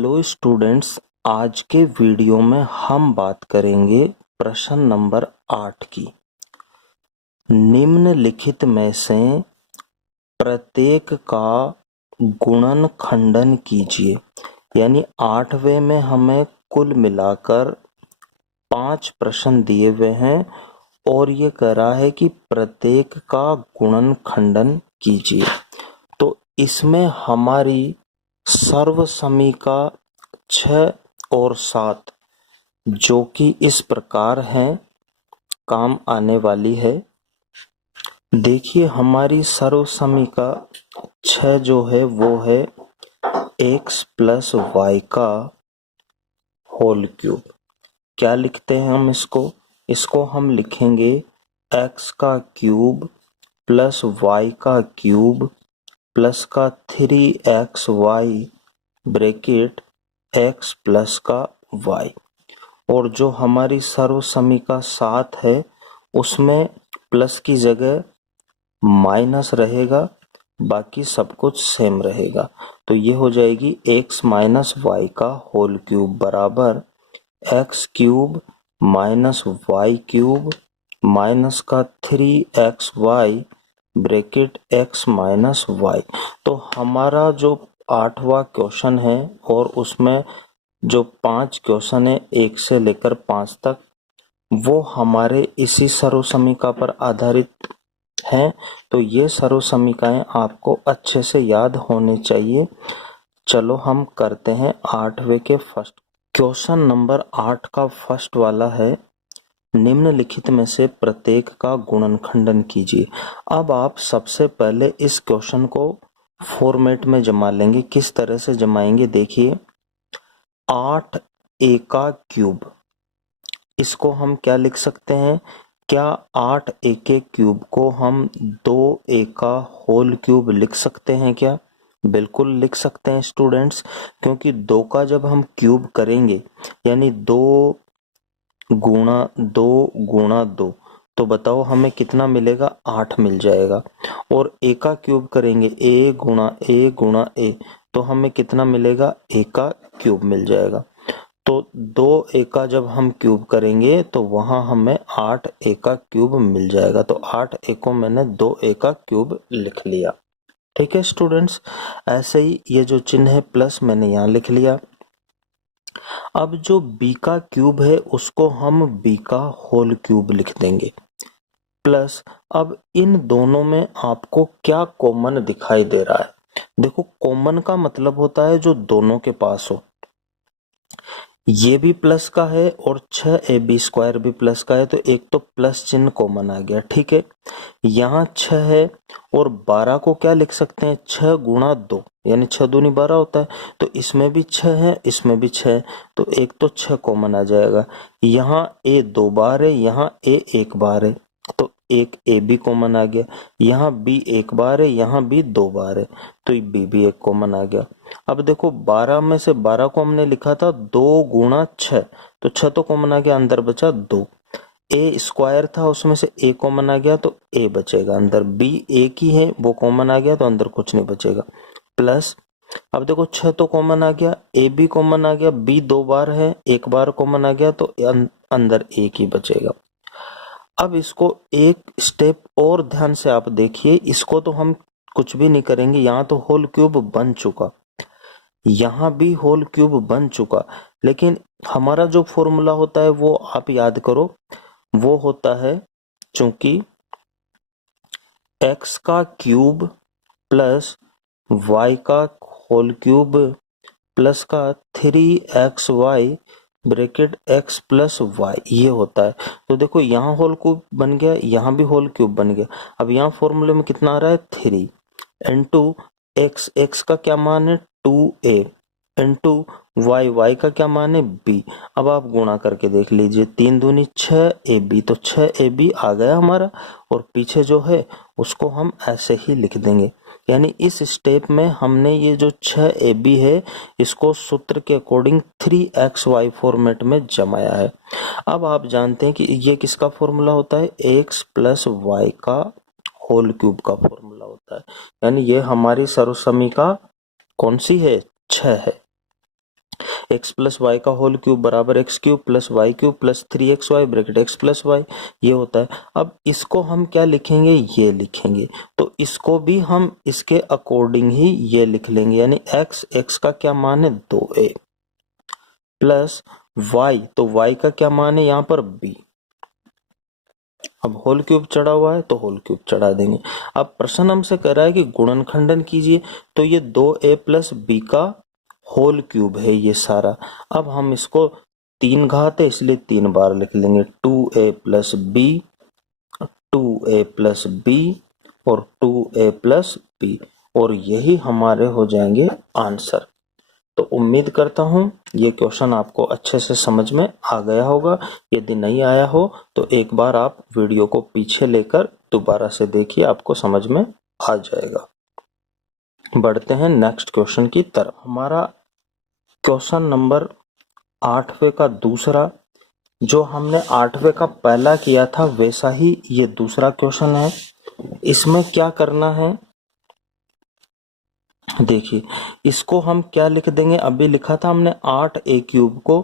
Hello students, आज के video में हम बात करेंगे प्रश्न नंबर 8 की। निम्नलिखित में से प्रत्येक का गुणन खंडन कीजिए। यानी 8वें में हमें कुल मिलाकर 5 प्रश्न दिए हुए हैं और ये कह रहा है कि प्रत्येक का गुणन खंडन कीजिए। तो इसमें हमारी सर्वसमीका 6 और 7 जो कि इस प्रकार हैं काम आने वाली है। देखिए हमारी सर्वसमीका 6 जो है वो है x प्लस वाई का होल क्यूब। क्या लिखते हैं हम इसको हम लिखेंगे x का क्यूब प्लस y का क्यूब प्लस का 3xy ब्रैकेट x प्लस का y। और जो हमारी सर्वसमीका 7 है उसमें प्लस की जगह माइनस रहेगा, बाकी सब कुछ सेम रहेगा। तो ये हो जाएगी x माइनस वाई का होल क्यूब बराबर x cube minus y cube minus का 3xy bracket x minus Y. तो हमारा जो 8वां क्वेश्चन है और उसमें जो 5 क्वेश्चन है 1 से लेकर 5 तक, वो हमारे इसी सर्वसमीका पर आधारित हैं। तो ये सर्वसमीकाएं आपको अच्छे से याद होने चाहिए। चलो हम करते हैं 8वें के फर्स्ट क्वेश्चन। नंबर 8 का फर्स्ट वाला है, निम्नलिखित में से प्रत्येक का गुणनखंडन कीजिए। अब आप सबसे पहले इस क्वेश्चन को फॉर्मेट में जमा लेंगे। किस तरह से जमाएंगे देखिए, 8a का क्यूब, इसको हम क्या लिख सकते हैं? क्या 8a के क्यूब को हम 2a का होल क्यूब लिख सकते हैं क्या? बिल्कुल लिख सकते हैं स्टूडेंट्स, क्योंकि 2 का जब हम क्यूब करेंगे यानी 2 गुणा 2 तो बताओ हमें कितना मिलेगा? 8 मिल जाएगा। और a का क्यूब करेंगे a गुणा a तो हमें कितना मिलेगा? a का क्यूब मिल जाएगा। तो 2a का जब हम क्यूब करेंगे तो वहां हमें 8a का क्यूब मिल जाएगा। तो 8a को मैंने 2a का क्यूब लिख लिया। ठीक है स्टूडेंट्स, ऐसे ही ये जो चिन्ह है प्लस मैंने यहाँ लिख लिया। अब जो b का क्यूब है उसको हम b का होल क्यूब लिख देंगे प्लस। अब इन दोनों में आपको क्या कॉमन दिखाई दे रहा है? देखो, कॉमन का मतलब होता है जो दोनों के पास हो। ये भी प्लस का है और 6ab स्क्वायर भी प्लस का है, तो एक तो प्लस चिन्ह कॉमन आ गया। ठीक है, यहाँ 6 है और 12 को क्या लिख सकते हैं? 6 गुणा 2 यानी 6 दूनी 12 होता है। तो इसमें भी 6 है, इसमें भी 6 है, तो एक तो 6 कॉमन आ जाएगा। यहाँ a 2 बार है, यहाँ a 1 बार है, तो एक a भी कॉमन आ गया। यहाँ b 1 बार है, यहाँ b 2 बार है, तो b भी एक कॉमन आ गया। अब देखो 12 में से 12 को हमने लिखा था 2 गुणा 6, तो 6 तो कॉमन आ गया, अंदर बचा 2। a स्क्वायर था उसमें से a कॉमन आ गया तो a बचेगा अंदर। b एक ही है वो कॉमन आ गया तो अंदर कुछ नहीं बचेगा। प्लस अब देखो 6 तो कॉमन आ गया, a भी कॉमन आ गया, b 2 बार है, 1 बार कॉमन आ गया तो अंदर 1 ही बचेगा। अब इसको एक स्टेप और ध्यान से आप देखिए, इसको तो हम कुछ भी नहीं करेंगे, यहाँ तो होल क्यूब बन चुका, यहाँ भी होल क्यूब बन चुका, लेकिन हमारा जो फॉर्मूला होता है वो आप याद करो। वो होता है चूंकि x का क्यूब प्लस y का होल क्यूब प्लस का 3xy bracket x plus y, ये होता है। तो देखो यहाँ होल क्यूब बन गया, यहाँ भी होल क्यूब बन गया। अब यहाँ फॉर्मूले में कितना आ रहा है? 3 इंटू x का क्या मान है? 2a इंटू y का क्या मान है? b। अब आप गुणा करके देख लीजिए, 3 दूनी 6ab, तो 6ab आ गया हमारा, और पीछे जो है उसको हम ऐसे ही लिख देंगे। यानी इस स्टेप में हमने ये जो 6ab है इसको सूत्र के अकॉर्डिंग 3xy फॉर्मेट में जमाया है। अब आप जानते हैं कि ये किसका फॉर्मूला होता है? x प्लस वाई का होल क्यूब का फॉर्मूला होता है। यानी ये हमारी सर्वसमीका कौन सी है? 6 है। एक्स प्लस वाई का होल क्यूब बराबर x cube plus y cube plus 3xy bracket x plus y, ये होता है। अब इसको हम क्या लिखेंगे, ये लिखेंगे, तो इसको भी हम इसके अकॉर्डिंग ही ये लिख लेंगे, यानी एक्स का क्या मान है 2a प्लस वाई, तो वाई का क्या मान है यहाँ पर b। अब होल क्यूब चढ़ा हुआ है तो होल क्यूब चढ़ा देंगे। अब प्रश्न हमसे कह रहा है कि गुणनखंडन कीजिए, तो ये 2a प्लस बी का होल क्यूब है ये सारा। अब हम इसको 3 घात है इसलिए 3 बार लिख लेंगे, 2a plus B, 2a plus B और 2a प्लस बी, और यही हमारे हो जाएंगे आंसर। तो उम्मीद करता हूं ये क्वेश्चन आपको अच्छे से समझ में आ गया होगा। यदि नहीं आया हो तो एक बार आप वीडियो को पीछे लेकर दोबारा से देखिए, आपको समझ में आ जाएगा। बढ़ते हैं नेक्स्ट क्वेश्चन की तरफ। हमारा क्वेश्चन नंबर 8वें का दूसरा, जो हमने 8वें का पहला किया था वैसा ही ये दूसरा क्वेश्चन है। इसमें क्या करना है देखिए, इसको हम क्या लिख देंगे, अभी लिखा था हमने 8a क्यूब को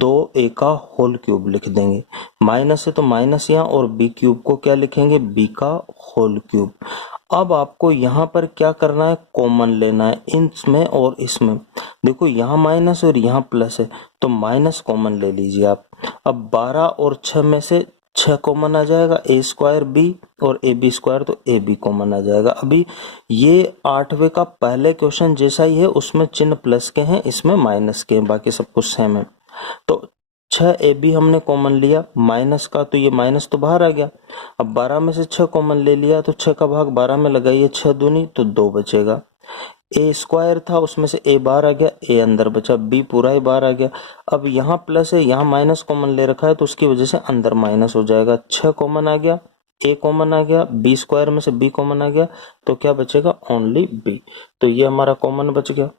2a का होल क्यूब लिख देंगे, माइनस है तो माइनस यहाँ, और b क्यूब को क्या लिखेंगे, b का होल क्यूब। अब आपको यहाँ पर क्या करना है, कॉमन लेना है इसमें और इसमें। देखो यहाँ माइनस और यहाँ प्लस है तो माइनस कॉमन ले लीजिए आप। अब 12 और 6 में से 6 कॉमन आ जाएगा, ए स्क्वायर बी और ए बी स्क्वायर, तो ए बी कॉमन आ जाएगा। अभी ये 8वें का पहले क्वेश्चन जैसा ही है, उसमें चिन्ह प्लस के हैं इसमें माइनस के हैं, बाकी सब कुछ सेम है। तो 6 ए बी हमने कॉमन लिया माइनस का, तो ये माइनस तो बाहर आ गया। अब 12 में से 6 कॉमन ले लिया तो 6 का भाग 12 में लगाइए, 6 दूनी तो 2 बचेगा। ए स्क्वायर था उसमें से ए बाहर आ गया, ए अंदर बचा, बी पूरा ही बाहर आ गया। अब यहाँ प्लस है यहाँ माइनस कॉमन ले रखा है तो उसकी वजह से अंदर माइनस हो जाएगा, 6 कॉमन आ गया, ए कॉमन आ गया, बी स्क्वायर में से बी कॉमन आ गया, तो क्या बचेगा, ओनली बी। तो ये हमारा कॉमन बच गया।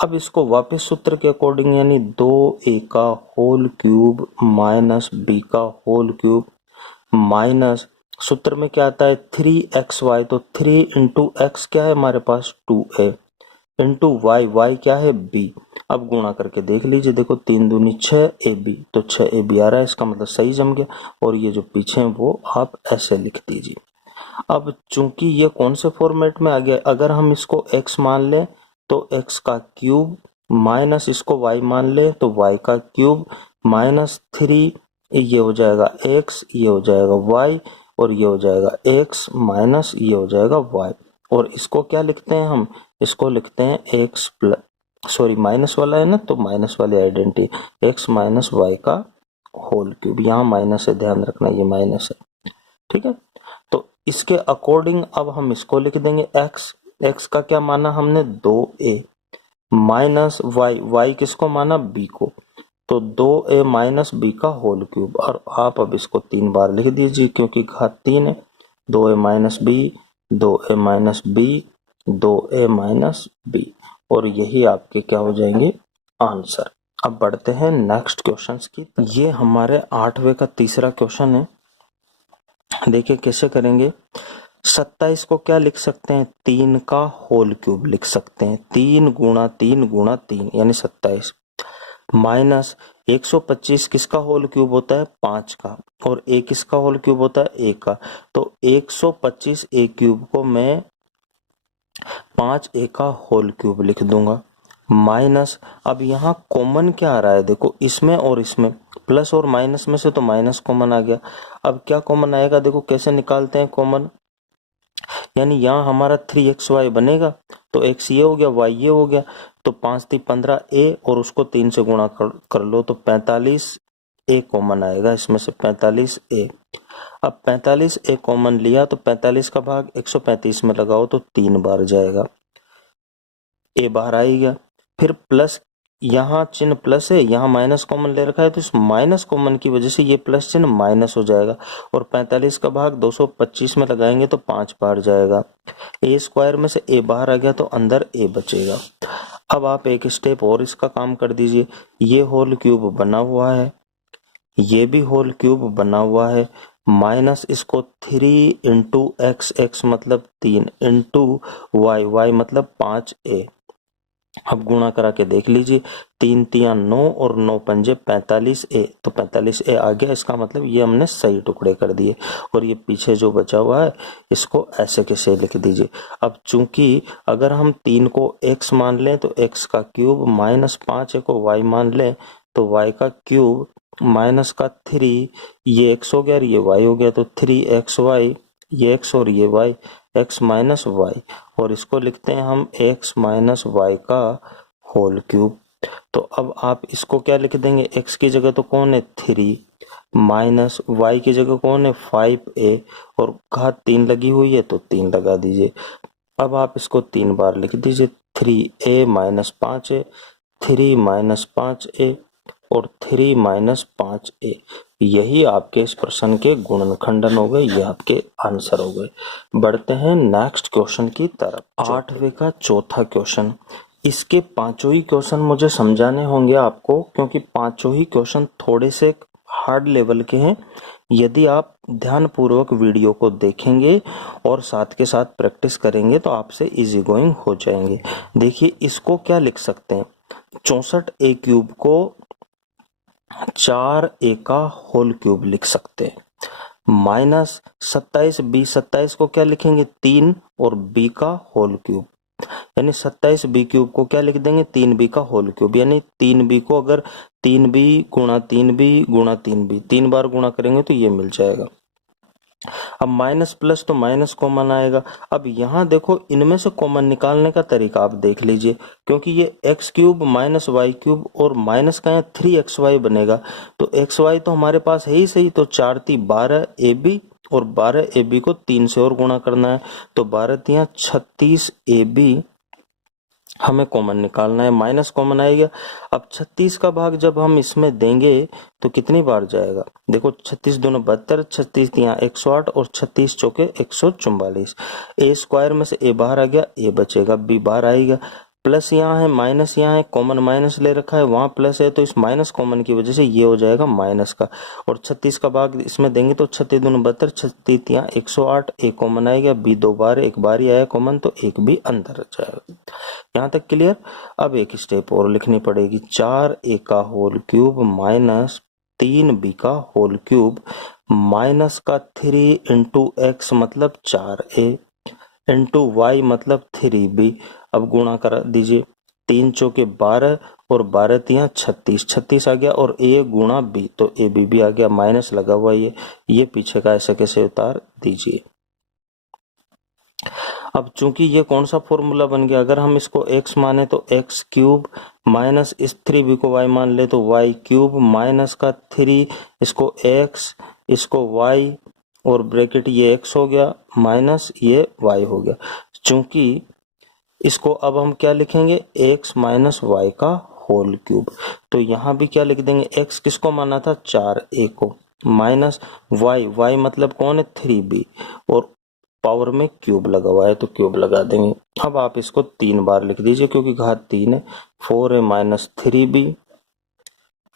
अब इसको वापस सूत्र के अकॉर्डिंग, यानी 2a का होल क्यूब माइनस b का होल क्यूब माइनस, सूत्र में क्या आता है 3xy, तो 3 इंटू एक्स क्या है हमारे पास 2a इंटू y क्या है b। अब गुणा करके देख लीजिए, देखो 3 दूनी 6ab, तो 6ab आ रहा है, इसका मतलब सही जम गया। और ये जो पीछे है वो आप ऐसे लिख दीजिए। अब चूंकि ये कौन से फॉर्मेट में आ गया, अगर हम इसको x मान लें तो x का क्यूब, माइनस इसको y मान ले तो y का क्यूब, माइनस 3, ये हो जाएगा x, ये हो जाएगा y, और ये हो जाएगा x माइनस ये हो जाएगा y। और इसको क्या लिखते हैं हम, इसको लिखते हैं x प्लस, सॉरी माइनस वाला है ना, तो माइनस वाली आइडेंटिटी x माइनस y का होल क्यूब। यहाँ माइनस है, ध्यान रखना ये माइनस है, ठीक है। तो इसके अकॉर्डिंग अब हम इसको लिख देंगे x का क्या माना हमने 2a माइनस y किसको माना b को, तो 2a माइनस b का होल क्यूब। और आप अब इसको 3 बार लिख दीजिए क्योंकि घात 3 है, 2a minus b, 2a minus b, 2a minus b, और यही आपके क्या हो जाएंगे आंसर। अब बढ़ते हैं नेक्स्ट क्वेश्चंस की। ये हमारे 8वें का तीसरा क्वेश्चन है। देखिए कैसे करेंगे, 27 को क्या लिख सकते हैं, 3 का होल क्यूब लिख सकते हैं, 3 गुणा 3 गुणा 3 यानी 27, माइनस 125 किसका होल क्यूब होता है 5 का, और a किसका होल क्यूब होता है 1 का, तो 125 a क्यूब को मैं 5a का होल क्यूब लिख दूंगा, माइनस, अब यहाँ कॉमन क्या आ रहा है, देखो इसमें और इसमें, प्लस और माइनस में से तो माइनस कॉमन आ गया। अब क्या कॉमन आएगा, देखो कैसे निकालते हैं कॉमन, यानी यहाँ हमारा 3xy बनेगा, तो x ये हो गया y ये हो गया, तो 5 3 15a, और उसको 3 से गुणा कर लो तो 45a कॉमन आएगा, इसमें से 45a। अब 45a कॉमन लिया तो 45 का भाग 135 में लगाओ तो 3 बार जाएगा, a बाहर आ ही गया। फिर प्लस, यहाँ चिन्ह प्लस है, यहाँ माइनस कॉमन ले रखा है, तो इस माइनस कॉमन की वजह से ये प्लस चिन्ह माइनस हो जाएगा, और 45 का भाग 225 में लगाएंगे तो 5 बार जाएगा, ए स्क्वायर में से ए बाहर आ गया तो अंदर ए बचेगा। अब आप एक स्टेप और इसका काम कर दीजिए, ये होल क्यूब बना हुआ है, ये भी होल क्यूब बना हुआ है, माइनस इसको 3 इंटू एक्स, एक्स मतलब 3 इंटू वाई, वाई मतलब 5a, अब गुणा करा के देख लीजिए, 3 तिया 9 और 9 पंजे 45A, तो 45A आ गया। इसका मतलब ये हमने सही टुकड़े कर दिए। और ये पीछे जो बचा हुआ है इसको ऐसे कैसे लिख दीजिए। अब चूंकि अगर हम 3 को x मान लें तो x का क्यूब, माइनस 5A को y मान लें तो y का क्यूब, माइनस का 3, ये x हो गया और ये y हो गया, तो 3xy, ये x और ये y, x माइनस वाई, और इसको लिखते हैं हम x माइनस वाई का होल क्यूब। तो अब आप इसको क्या लिख देंगे, x की जगह तो कौन है 3, माइनस y की जगह कौन है 5A, और घात 3 लगी हुई है तो 3 लगा दीजिए। अब आप इसको 3 बार लिख दीजिए, 3A minus 5A, 3 minus 5A और 3 माइनस 5A। यही आपके इस प्रश्न के गुणनखंडन हो गए, ये आपके आंसर हो गए। बढ़ते हैं नेक्स्ट क्वेश्चन की तरफ। 8वें का चौथा क्वेश्चन। इसके पांचों ही क्वेश्चन मुझे समझाने होंगे आपको, क्योंकि पांचों ही क्वेश्चन थोड़े से हार्ड लेवल के हैं। यदि आप ध्यानपूर्वक वीडियो को देखेंगे और साथ के साथ प्रैक्टिस करेंगे तो आपसे इजी गोइंग हो जाएंगे। देखिए इसको क्या लिख सकते हैं, 64A क्यूब को 4A का होल क्यूब लिख सकते हैं। माइनस 27B, 27 को क्या लिखेंगे 3 और B का होल क्यूब, यानी 27B क्यूब को क्या लिख देंगे 3B का होल क्यूब, यानी 3B को अगर 3B गुणा 3B गुणा 3B 3 बार गुणा करेंगे तो ये मिल जाएगा। अब माइनस प्लस तो माइनस कॉमन आएगा। अब यहाँ देखो इनमें से कॉमन निकालने का तरीका आप देख लीजिए, क्योंकि ये x cube minus y cube और माइनस का यहाँ 3xy बनेगा, तो xy तो हमारे पास है ही सही, तो 4 × 3 12AB और 12AB को 3 से और गुणा करना है, तो 12 × 3 = 36AB हमें कॉमन निकालना है। माइनस कॉमन आएगा। अब 36 का भाग जब हम इसमें देंगे तो कितनी बार जाएगा, देखो 36 दूनी 72, 36 यहाँ 108 और 36 चौके 144। ए स्क्वायर में से ए बाहर आ गया, ए बचेगा, बी बाहर आएगा, प्लस यहाँ है माइनस यहाँ है, कॉमन माइनस ले रखा है, वहां प्लस है, तो इस माइनस कॉमन की वजह से ये हो जाएगा माइनस का। और 36 का भाग इसमें देंगे तो 36 दूनी 72, 36 यहाँ 108, एक कॉमन आएगा, बी 2 बार, एक बार ही आया कॉमन, तो एक भी अंदर जाएगा। यहाँ तक क्लियर। अब एक स्टेप और लिखनी पड़ेगी, 4A का होल क्यूब माइनस 3B का होल क्यूब, माइनस का 3 × x मतलब 4A इंटू y मतलब 3B। अब गुणा करा दीजिए, 3 चौके 12 और 12 तिया 36, 36 आ गया, और a गुणा b, तो ए बी भी आ गया, माइनस लगा हुआ ये पीछे का ऐसे कैसे उतार दीजिए। अब चूंकि ये कौन सा फॉर्मूला बन गया, अगर हम इसको x माने तो x क्यूब, माइनस इस 3b को y मान ले तो y क्यूब, माइनस का 3 इसको x इसको y और ब्रैकेट ये x हो गया, माइनस ये y हो गया। चूंकि इसको अब हम क्या लिखेंगे, x माइनस वाई का होल क्यूब, तो यहाँ भी क्या लिख देंगे, x किसको माना था 4A को, माइनस y मतलब कौन है 3b, और पावर में क्यूब लगा हुआ है तो क्यूब लगा देंगे। अब आप इसको 3 बार लिख दीजिए क्योंकि घात 3 है, 4A minus 3b,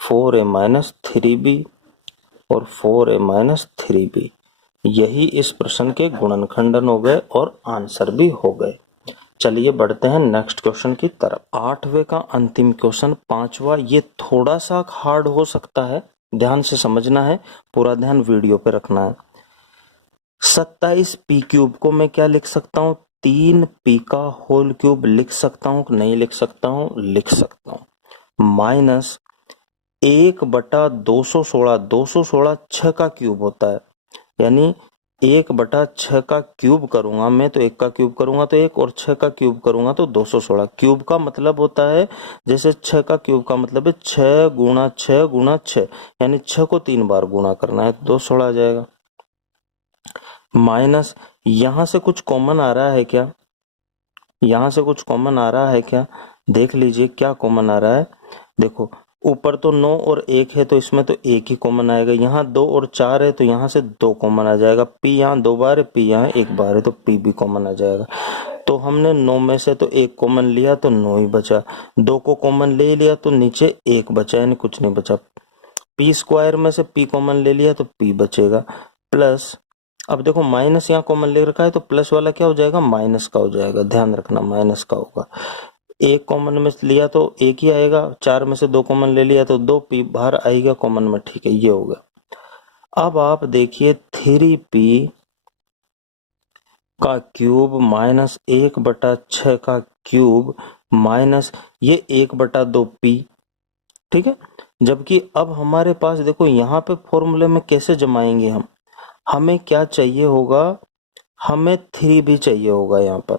4A minus 3b और 4A माइनस 3b। यही इस प्रश्न के गुणनखंडन हो गए और आंसर भी हो गए। चलिए बढ़ते हैं नेक्स्ट क्वेश्चन की तरफ। 8वें का अंतिम क्वेश्चन, 5वां, ये थोड़ा सा हार्ड हो सकता है, ध्यान से समझना है, पूरा ध्यान वीडियो पे रखना है। 27p क्यूब को मैं क्या लिख सकता हूँ, 3p का होल क्यूब लिख सकता हूँ, नहीं लिख सकता हूँ, लिख सकता हूँ, माइनस 1/216, 216 6 का क्यूब होता है, यानी 1/6 का क्यूब करूंगा मैं तो 1 का क्यूब करूंगा तो 1 और 6 का क्यूब करूंगा तो 216। क्यूब का मतलब होता है, जैसे 6 का क्यूब का मतलब है 6 गुणा 6 गुणा 6, यानी 6 को 3 बार गुणा करना है तो 216 आ जाएगा। माइनस यहां से कुछ कॉमन आ रहा है क्या, यहां से कुछ कॉमन आ रहा है क्या, देख लीजिए क्या कॉमन आ रहा है। देखो ऊपर तो 9 और 1 है तो इसमें तो 1 ही कॉमन आएगा, यहाँ 2 और 4 है तो यहाँ से 2 कॉमन आ जाएगा, p यहाँ 2 बार है, p यहाँ 1 बार है तो p भी कॉमन आ जाएगा। तो हमने 9 में से तो 1 कॉमन लिया तो 9 ही बचा, 2 को कॉमन ले लिया तो नीचे 1 बचा, यानी कुछ नहीं बचा। p स्क्वायर में से p कॉमन ले लिया तो p बचेगा, प्लस अब देखो माइनस यहाँ कॉमन ले रखा है तो प्लस वाला क्या हो जाएगा, माइनस का हो जाएगा, ध्यान रखना माइनस का होगा। एक कॉमन में लिया तो एक ही आएगा, 4 में से 2 कॉमन ले लिया तो 2p बाहर आएगा कॉमन में, ठीक है, ये हो गया। अब आप देखिए 3p का क्यूब माइनस 1/6 का क्यूब माइनस ये 1/2p, ठीक है। जबकि अब हमारे पास देखो यहाँ पे फॉर्मूले में कैसे जमाएंगे हम, हमें क्या चाहिए होगा, हमें 3 भी चाहिए होगा यहाँ पर,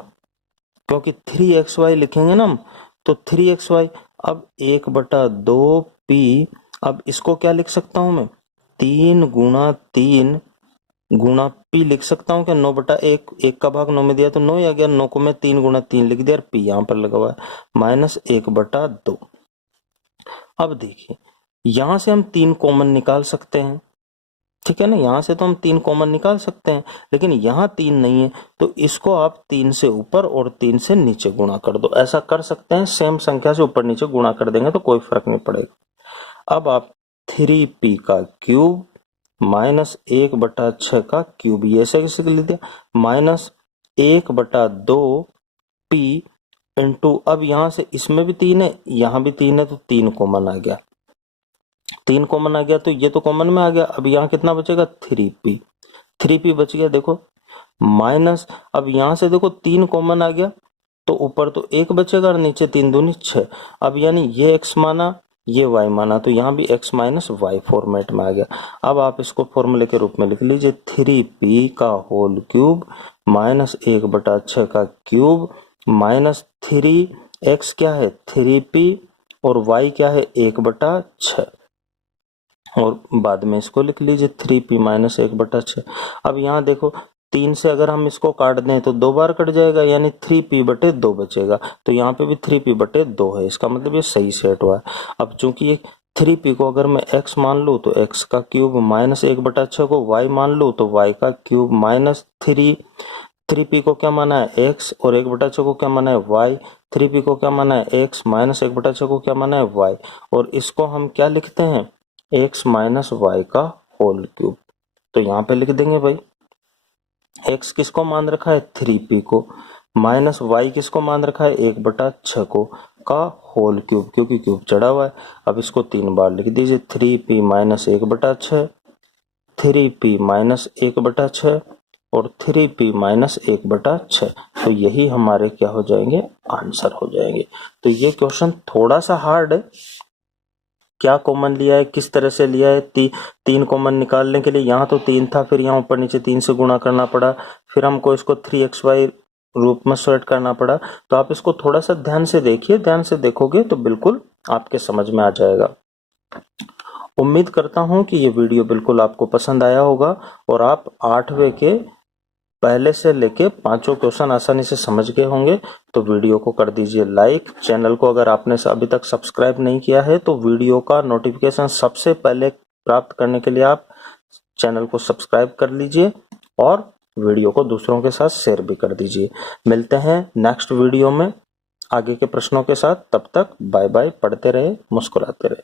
क्योंकि 3xy लिखेंगे ना हम, तो 3xy, अब 1/2p, अब इसको क्या लिख सकता हूं मैं, 3 गुणा p लिख सकता हूँ क्या, 9/1, 1 का भाग 9 में दिया तो 9 ही आ गया, 9 को मैं 3 गुणा 3 लिख दिया और p यहाँ पर लगा हुआ है, माइनस 1/2। अब देखिए यहां से हम 3 कॉमन निकाल सकते हैं, ठीक है ना, यहां से तो हम 3 कॉमन निकाल सकते हैं, लेकिन यहाँ 3 नहीं है, तो इसको आप 3 से ऊपर और 3 से नीचे गुणा कर दो, ऐसा कर सकते हैं, सेम संख्या से ऊपर नीचे गुणा कर देंगे तो कोई फर्क नहीं पड़ेगा। अब आप 3p का क्यूब माइनस 1/6 का क्यूब, ये ऐसे कैसे लिख दिया, माइनस 1/2p इंटू, अब यहां से इसमें भी 3 है, यहां भी 3 है, तो 3 कॉमन आ गया, 3 कॉमन आ गया तो ये तो कॉमन में आ गया। अब यहाँ कितना बचेगा, 3p बच गया, देखो माइनस, अब यहाँ से देखो 3 कॉमन आ गया तो ऊपर तो 1 बचेगा और नीचे 3 दूनी 6, अब यानी ये x माना ये y माना, तो यहाँ भी x माइनस वाई फॉर्मेट में आ गया। अब आप इसको फॉर्मूले के रूप में लिख लीजिए, 3p का होल क्यूब माइनस 1/6 का क्यूब माइनस 3x क्या है 3p और y क्या है 1/6, और बाद में इसको लिख लीजिए 3p माइनस 1/6। अब यहाँ देखो 3 से अगर हम इसको काट दें तो 2 बार कट जाएगा, यानी 3p/2 बचेगा, तो यहाँ पे भी 3p/2 है, इसका मतलब ये सही सेट हुआ है। अब चूंकि ये 3p को अगर मैं x मान लूँ तो x का क्यूब माइनस 1/6 को y मान लूँ तो y का क्यूब माइनस 3p को क्या माना है x और 1/6 को क्या माना है y, 3p को क्या माना है x माइनस 1/6 को क्या माना है y, और इसको हम क्या लिखते हैं x माइनस वाई का होल क्यूब। तो यहाँ पे लिख देंगे भाई x किसको मान रखा है 3p को, माइनस y किसको मान रखा है 1/6 को का होल क्यूब, क्योंकि क्यूब चढ़ा हुआ है। अब इसको 3 बार लिख दीजिए, 3p माइनस 1/6, 3p माइनस 1/6 और 3p माइनस 1/6, तो यही हमारे क्या हो जाएंगे, आंसर हो जाएंगे। तो ये क्वेश्चन थोड़ा सा हार्ड है, क्या कॉमन लिया है, किस तरह से लिया है, 3 कॉमन निकालने के लिए यहाँ तो 3 था, फिर यहाँ ऊपर नीचे 3 से गुणा करना पड़ा, फिर हमको इसको 3xy रूप में सॉल्व करना पड़ा। तो आप इसको थोड़ा सा ध्यान से देखिए, ध्यान से देखोगे तो बिल्कुल आपके समझ में आ जाएगा। उम्मीद करता हूं कि ये वीडियो बिल्कुल आपको पसंद आया होगा और आप 8वें के पहले से लेके 5 क्वेश्चन आसानी से समझ गए होंगे। तो वीडियो को कर दीजिए लाइक, चैनल को अगर आपने अभी तक सब्सक्राइब नहीं किया है तो वीडियो का नोटिफिकेशन सबसे पहले प्राप्त करने के लिए आप चैनल को सब्सक्राइब कर लीजिए और वीडियो को दूसरों के साथ शेयर भी कर दीजिए। मिलते हैं नेक्स्ट वीडियो में आगे के प्रश्नों के साथ, तब तक बाय बाय, पढ़ते रहे, मुस्कुराते रहे।